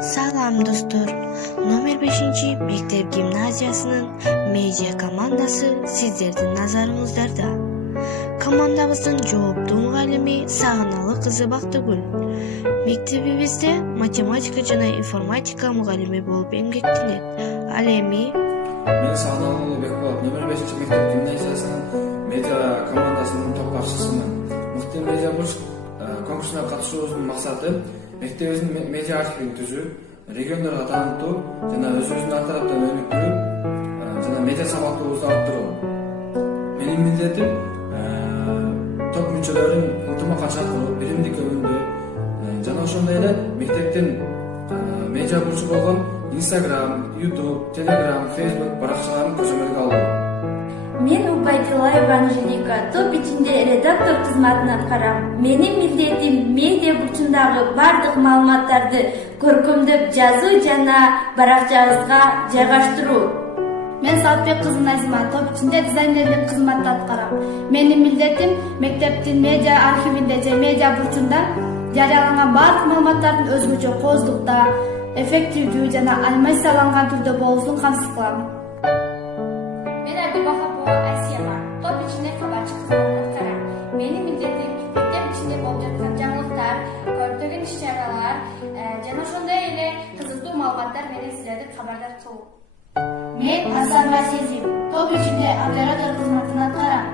Салам достор. Номер 5 мектеп гимназиясынын медиа командасы сиздердин назарыңыздарда. Командабыздын жооптуу мугалими Сагыналы кызы Бактыгүл. Мектебибизде математика жана информатика мугалими болуп эмгектенет. Ал эми Мен Сагыналы Бекболот, номер 5 мектеп гимназиясынын медиа командасынын топ башчысымын. Мыкты медиа бурч конкурсуна катышуубуздун максаты мектебибиздин медиа архивин түзүү, региондорго таанытуу жана өзүбүздүн ар тараптан өнүктүрүү жана медиа сабактуулугубузду арттыруу. Менин милдетим топ мүчөлөрүн ынтымакка чакыруу, биримдик өмүндө жана ошондой эле мектептин медиа бурчу болгон Instagram, YouTube, Telegram, Facebook баракчаларын көзөмөлгө алуу. Мен Убайдуллаева Анжелика, топ ичинде редактор кызматын аткарам. Менин милдетим медиа бурчундагы бардык маалыматтарды көркөмдөп жазуу жана баракчабызга жайгаштыруу. Мен Салтбек кызы Назима, топ ичинде дизайнерлик кызматты аткарам. Менин милдетим мектептин медиа архивинде же медиа бурчунда жарыяланган бардык маалыматтардын өзгөчө кооздукта, эффективдүү жана анимацияланган түрдө болуусун камсыз кылам. Мен Абибахапова Асияма, топ ичинде кабарчы кызматын аткарам. Менин милдетим мектеп ичинде болуп жаткан жаңылыктар, көптөгөн иш-чаралар жана ошондой эле кызыктуу маалыматтар менен силерди кабардар кылуу. Мен Асанба Сезим, топ ичинде оператор кызматын аткарам.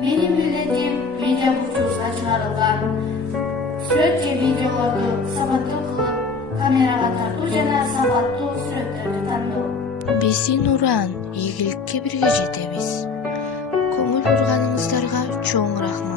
Менин милдетим медиа бурчубузга чыгарылган сүрөт же видеолорду сабаттуу кылып, камерага тартуу жана сабаттуу сүрөттөрдү тандоо. биздин уран ийгиликке бирге жетебиз. Көңүл бурганыңыздарга чоң рахмат.